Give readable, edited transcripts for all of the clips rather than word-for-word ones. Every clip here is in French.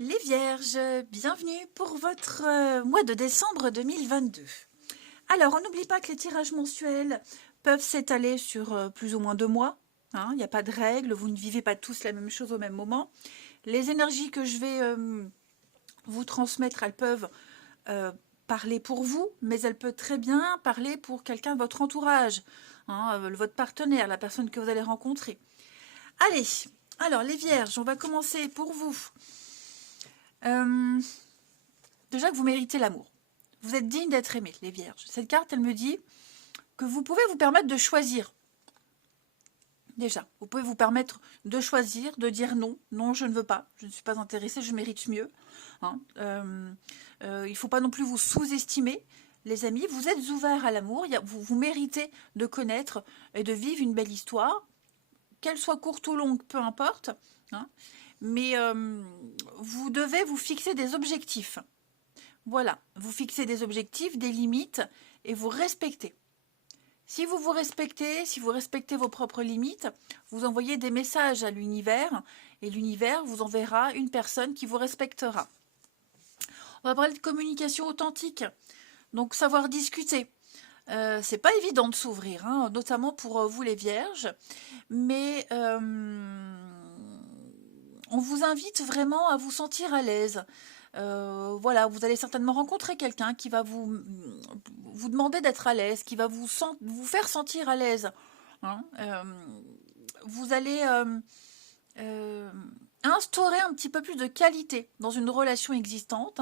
Les Vierges, bienvenue pour votre mois de décembre 2022. Alors, on n'oublie pas que les tirages mensuels peuvent s'étaler sur plus ou moins 2 mois. Il n'y a pas de règle, vous ne vivez pas tous la même chose au même moment. Les énergies que je vais vous transmettre, elles peuvent parler pour vous, mais elles peuvent très bien parler pour quelqu'un de votre entourage, votre partenaire, la personne que vous allez rencontrer. Allez, alors les Vierges, on va commencer pour vous. Déjà que vous méritez l'amour. Vous êtes digne d'être aimé, les Vierges. Cette carte, elle me dit que vous pouvez vous permettre de choisir. Déjà, vous pouvez vous permettre de choisir, de dire non. Non, je ne veux pas. Je ne suis pas intéressée, je mérite mieux. Il ne faut pas non plus vous sous-estimer. Les amis, vous êtes ouverts à l'amour. Vous méritez de connaître et de vivre une belle histoire. Qu'elle soit courte ou longue, peu importe. Mais vous devez vous fixer des objectifs. Voilà, vous fixez des objectifs, des limites et vous respectez. Si vous vous respectez, si vous respectez vos propres limites, vous envoyez des messages à l'univers et l'univers vous enverra une personne qui vous respectera. On va parler de communication authentique, donc savoir discuter. C'est pas évident de s'ouvrir, notamment pour vous les Vierges, mais on vous invite vraiment à vous sentir à l'aise. Voilà, vous allez certainement rencontrer quelqu'un qui va vous demander d'être à l'aise, qui va vous faire sentir à l'aise. Vous allez instaurer un petit peu plus de qualité dans une relation existante,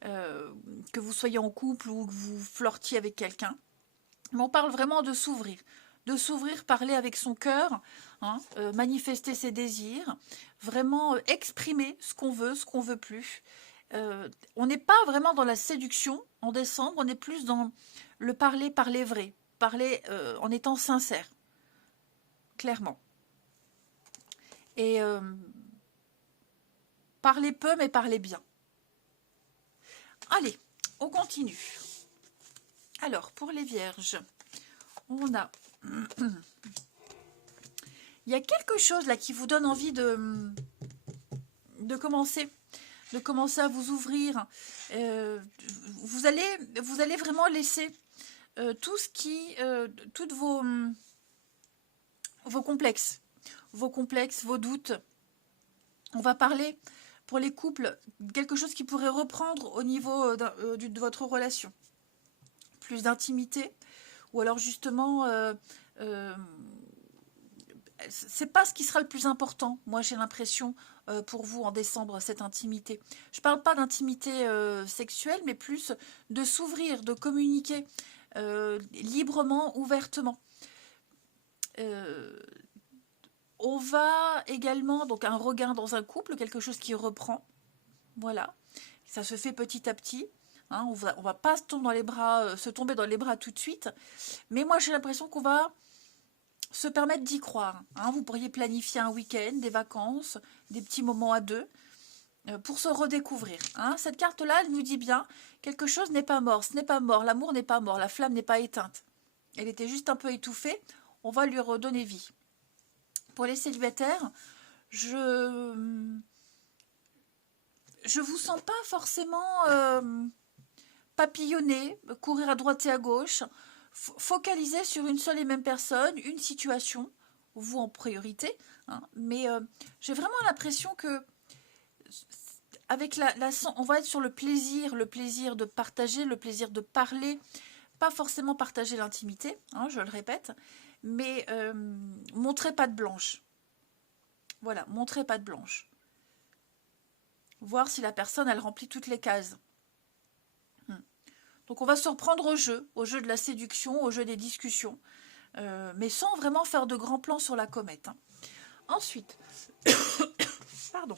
que vous soyez en couple ou que vous flirtiez avec quelqu'un. Mais on parle vraiment de s'ouvrir. De s'ouvrir, parler avec son cœur, manifester ses désirs, vraiment exprimer ce qu'on veut plus. On n'est pas vraiment dans la séduction en décembre, on est plus dans le parler vrai, parler en étant sincère, clairement. Et parler peu, mais parler bien. Allez, on continue. Alors, pour les Vierges, on a... Il y a quelque chose là qui vous donne envie de commencer à vous ouvrir. Vous allez vraiment laisser toutes vos complexes, vos doutes. On va parler pour les couples quelque chose qui pourrait reprendre au niveau de votre relation. Plus d'intimité, ou alors justement c'est pas ce qui sera le plus important. Moi, j'ai l'impression pour vous en décembre, cette intimité. Je parle pas d'intimité sexuelle, mais plus de s'ouvrir, de communiquer librement, ouvertement. On va également, donc un regain dans un couple, quelque chose qui reprend. Voilà. Ça se fait petit à petit. On va pas se tomber dans les bras tout de suite. Mais moi, j'ai l'impression qu'on va se permettre d'y croire. Vous pourriez planifier un week-end, des vacances, des petits moments à deux pour se redécouvrir. Cette carte-là, elle nous dit bien, quelque chose n'est pas mort, ce n'est pas mort, l'amour n'est pas mort, la flamme n'est pas éteinte. Elle était juste un peu étouffée, on va lui redonner vie. Pour les célibataires, je vous sens pas forcément papillonner, courir à droite et à gauche, focaliser sur une seule et même personne, une situation, vous en priorité, mais j'ai vraiment l'impression que avec on va être sur le plaisir de partager, le plaisir de parler, pas forcément partager l'intimité, je le répète, mais montrez patte blanche. Voilà, montrez patte blanche. Voir si la personne, elle remplit toutes les cases. Donc on va se reprendre au jeu de la séduction, au jeu des discussions, mais sans vraiment faire de grands plans sur la comète. Ensuite, pardon,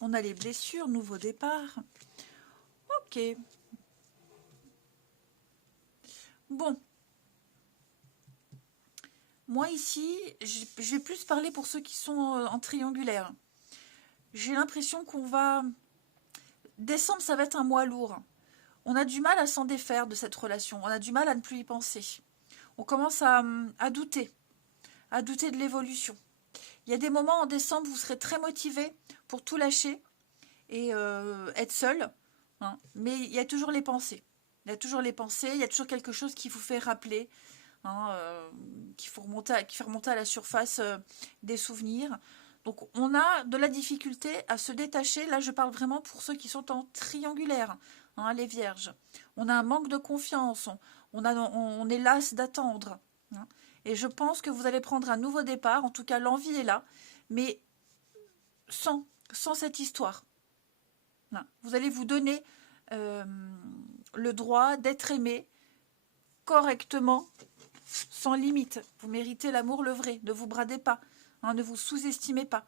on a les blessures, nouveau départ. Ok. Bon. Moi ici, je vais plus parler pour ceux qui sont en triangulaire. J'ai l'impression qu'on va... Décembre, ça va être un mois lourd. On a du mal à s'en défaire de cette relation. On a du mal à ne plus y penser. On commence à douter de l'évolution. Il Il y a des moments en décembre, vous serez très motivé pour tout lâcher et être seul. Hein. Mais il y a toujours les pensées. Il y a toujours les pensées, il y a toujours quelque chose qui vous fait rappeler, hein, qui fait remonter à la surface des souvenirs. Donc on a de la difficulté à se détacher. Là, je parle vraiment pour ceux qui sont en triangulaire, hein, les vierges. On a un manque de confiance, on est las d'attendre. Hein. Et je pense que vous allez prendre un nouveau départ. En tout cas, l'envie est là, mais sans cette histoire. Hein. Vous allez vous donner le droit d'être aimé correctement, sans limite. Vous méritez l'amour, le vrai. Ne vous bradez pas. Hein, ne vous sous-estimez pas.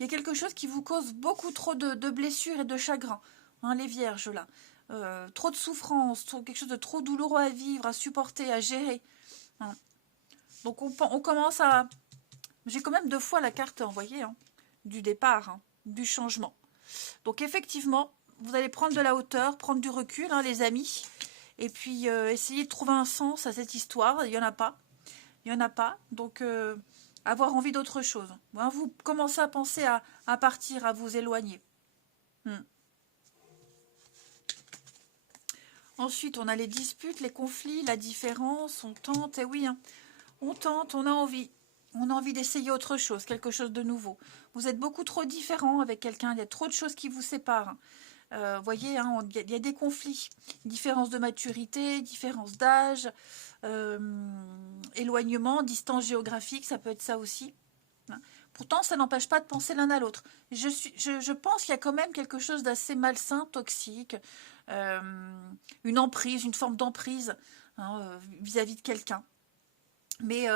Il y a quelque chose qui vous cause beaucoup trop de blessures et de chagrin. Hein, les vierges, là. Trop de souffrance, quelque chose de trop douloureux à vivre, à supporter, à gérer. Hein. Donc on commence à... J'ai quand même 2 fois la carte envoyée, hein, du départ, hein, du changement. Donc effectivement, vous allez prendre de la hauteur, prendre du recul, hein, les amis. Et puis essayer de trouver un sens à cette histoire. Il n'y en a pas. Il n'y en a pas. Donc avoir envie d'autre chose. Hein, vous commencez à penser à partir, à vous éloigner. Ensuite, on a les disputes, les conflits, la différence. On tente, et oui, hein, on tente, on a envie. On a envie d'essayer autre chose, quelque chose de nouveau. Vous êtes beaucoup trop différent avec quelqu'un, il y a trop de choses qui vous séparent. Vous voyez, hein, il y a des conflits, différence de maturité, différence d'âge, éloignement, distance géographique, ça peut être ça aussi. Hein. Pourtant, ça n'empêche pas de penser l'un à l'autre. Je pense qu'il y a quand même quelque chose d'assez malsain, toxique, une emprise, une forme d'emprise, hein, vis-à-vis de quelqu'un. Mais...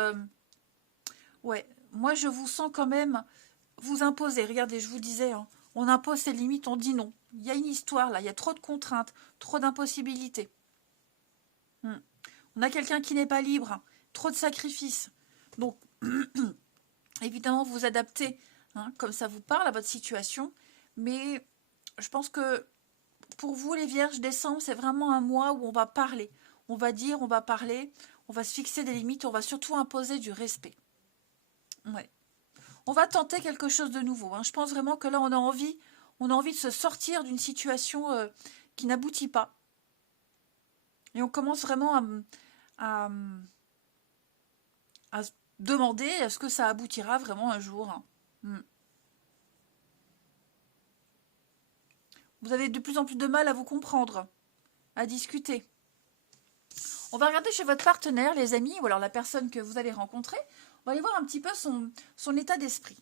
ouais, moi je vous sens quand même vous imposer. Regardez, je vous disais, hein, on impose ses limites, on dit non. Il y a une histoire là, il y a trop de contraintes, trop d'impossibilités. On a quelqu'un qui n'est pas libre, hein, trop de sacrifices. Donc, évidemment, vous vous adaptez, hein, comme ça vous parle à votre situation. Mais je pense que pour vous, les vierges, décembre, c'est vraiment un mois où on va parler. On va dire, on va parler, on va se fixer des limites, on va surtout imposer du respect. Ouais. On va tenter quelque chose de nouveau. Hein. Je pense vraiment que là, on a envie de se sortir d'une situation qui n'aboutit pas. Et on commence vraiment à se demander est-ce que ça aboutira vraiment un jour. Hein. Vous avez de plus en plus de mal à vous comprendre, à discuter. On va regarder chez votre partenaire, les amis, ou alors la personne que vous allez rencontrer. On va aller voir un petit peu son état d'esprit.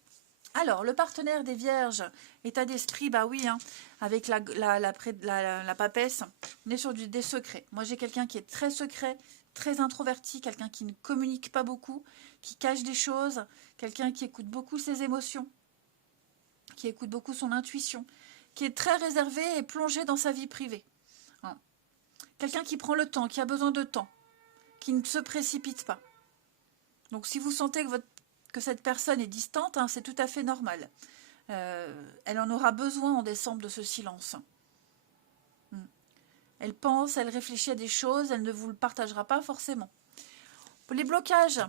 Alors, le partenaire des vierges, état d'esprit, bah oui, hein, avec la papesse, on est sur des secrets. Moi, j'ai quelqu'un qui est très secret, très introverti, quelqu'un qui ne communique pas beaucoup, qui cache des choses, quelqu'un qui écoute beaucoup ses émotions, qui écoute beaucoup son intuition, qui est très réservé et plongé dans sa vie privée. Hein. Quelqu'un qui prend le temps, qui a besoin de temps, qui ne se précipite pas. Donc, si vous sentez que cette personne est distante, hein, c'est tout à fait normal. Elle en aura besoin en décembre de ce silence. Elle pense, elle réfléchit à des choses, elle ne vous le partagera pas forcément. Pour les blocages,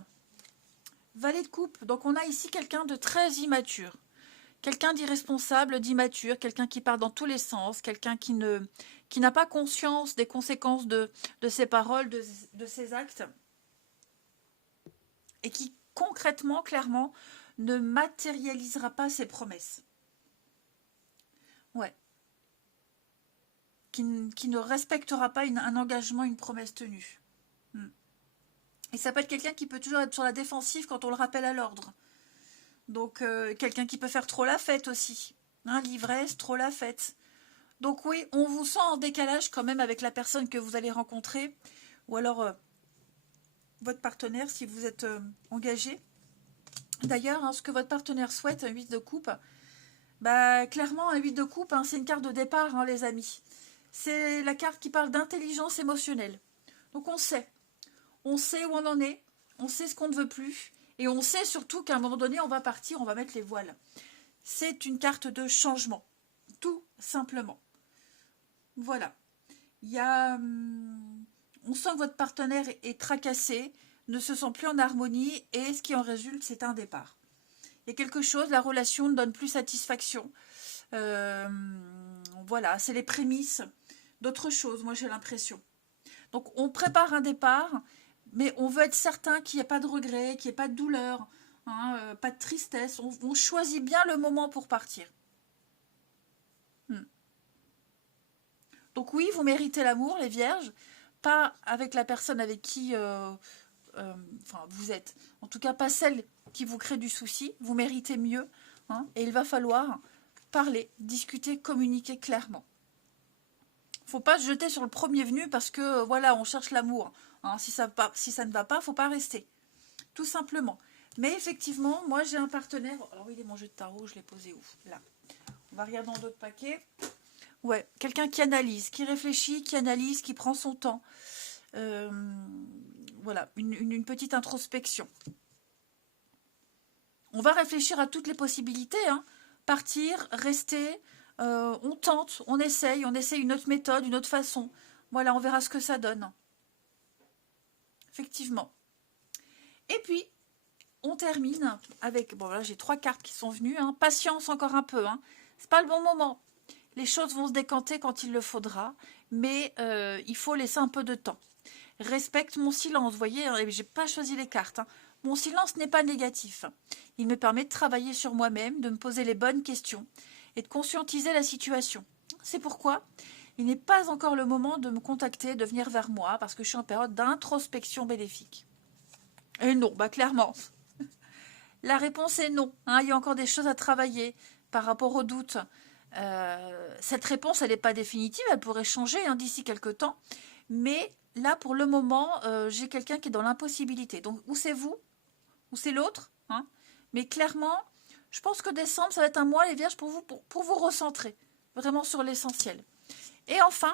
valet de coupe, donc on a ici quelqu'un de très immature. Quelqu'un d'irresponsable, d'immature, quelqu'un qui part dans tous les sens, quelqu'un qui n'a pas conscience des conséquences de ses paroles, de ses actes, et qui concrètement, clairement, ne matérialisera pas ses promesses. Ouais. Qui ne respectera pas un engagement, une promesse tenue. Et ça peut être quelqu'un qui peut toujours être sur la défensive quand on le rappelle à l'ordre. Donc, quelqu'un qui peut faire trop la fête aussi. Hein, l'ivresse, trop la fête. Donc oui, on vous sent en décalage quand même avec la personne que vous allez rencontrer. Ou alors, votre partenaire, si vous êtes engagé. D'ailleurs, hein, ce que votre partenaire souhaite, un 8 de coupe, bah, clairement, un 8 de coupe, hein, c'est une carte de départ, hein, les amis. C'est la carte qui parle d'intelligence émotionnelle. Donc on sait où on en est, on sait ce qu'on ne veut plus, et on sait surtout qu'à un moment donné, on va partir, on va mettre les voiles. C'est une carte de changement, tout simplement. Voilà. Il y a, on sent que votre partenaire est tracassé, ne se sent plus en harmonie et ce qui en résulte, c'est un départ. Il y a quelque chose, la relation ne donne plus satisfaction. Voilà, c'est les prémices d'autre chose, moi j'ai l'impression. Donc on prépare un départ, mais on veut être certain qu'il n'y ait pas de regret, qu'il n'y ait pas de douleur, hein, pas de tristesse. On choisit bien le moment pour partir. Donc oui, vous méritez l'amour, les vierges, pas avec la personne avec qui vous êtes. En tout cas, pas celle qui vous crée du souci. Vous méritez mieux. Hein, et il va falloir parler, discuter, communiquer clairement. Faut pas se jeter sur le premier venu parce que voilà, on cherche l'amour. Hein, si ça ne va pas, faut pas rester. Tout simplement. Mais effectivement, moi j'ai un partenaire. Alors il est mon jeu de tarot, je l'ai posé où? Là. On va regarder dans d'autres paquets. Ouais, quelqu'un qui analyse, qui réfléchit, qui analyse, qui prend son temps. Voilà, une petite introspection. On va réfléchir à toutes les possibilités. Hein. Partir, rester, on tente, on essaye une autre méthode, une autre façon. Voilà, on verra ce que ça donne. Effectivement. Et puis, on termine avec... Bon, là, j'ai 3 cartes qui sont venues. Hein. Patience encore un peu. Hein. C'est pas le bon moment. Les choses vont se décanter quand il le faudra. Mais il faut laisser un peu de temps. Respecte mon silence. Vous voyez, j'ai pas choisi les cartes. Hein. Mon silence n'est pas négatif. Il me permet de travailler sur moi-même, de me poser les bonnes questions et de conscientiser la situation. C'est pourquoi il n'est pas encore le moment de me contacter, de venir vers moi, parce que je suis en période d'introspection bénéfique. Et non, clairement. La réponse est non. Hein, il y a encore des choses à travailler par rapport aux doutes. Cette réponse, elle n'est pas définitive, elle pourrait changer d'ici quelques temps. Mais là, pour le moment, j'ai quelqu'un qui est dans l'impossibilité. Donc, ou c'est vous, ou c'est l'autre. Hein. Mais clairement, je pense que décembre, ça va être un mois, les vierges, pour vous recentrer. Vraiment sur l'essentiel. Et enfin,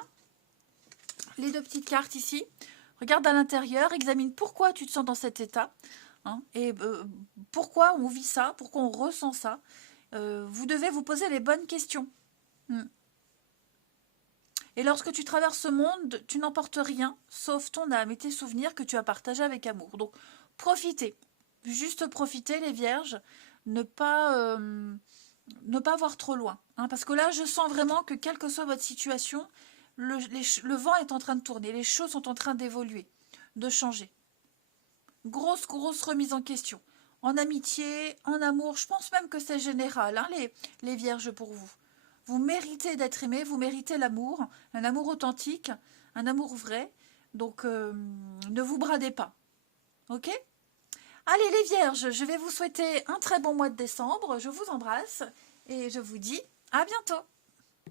les 2 petites cartes ici. Regarde à l'intérieur, examine pourquoi tu te sens dans cet état. Hein, et pourquoi on vit ça, pourquoi on ressent ça. Vous devez vous poser les bonnes questions. Et lorsque tu traverses ce monde, tu n'emportes rien, sauf ton âme et tes souvenirs que tu as partagés avec amour. Donc, profitez. Juste profiter, les vierges. Ne pas voir trop loin. Hein, parce que là, je sens vraiment que quelle que soit votre situation, le vent est en train de tourner. Les choses sont en train d'évoluer, de changer. Grosse remise en question. En amitié, en amour, je pense même que c'est général, hein, les vierges pour vous. Vous méritez d'être aimé, vous méritez l'amour, un amour authentique, un amour vrai. Donc, ne vous bradez pas. Ok ? Allez les vierges, je vais vous souhaiter un très bon mois de décembre. Je vous embrasse et je vous dis à bientôt.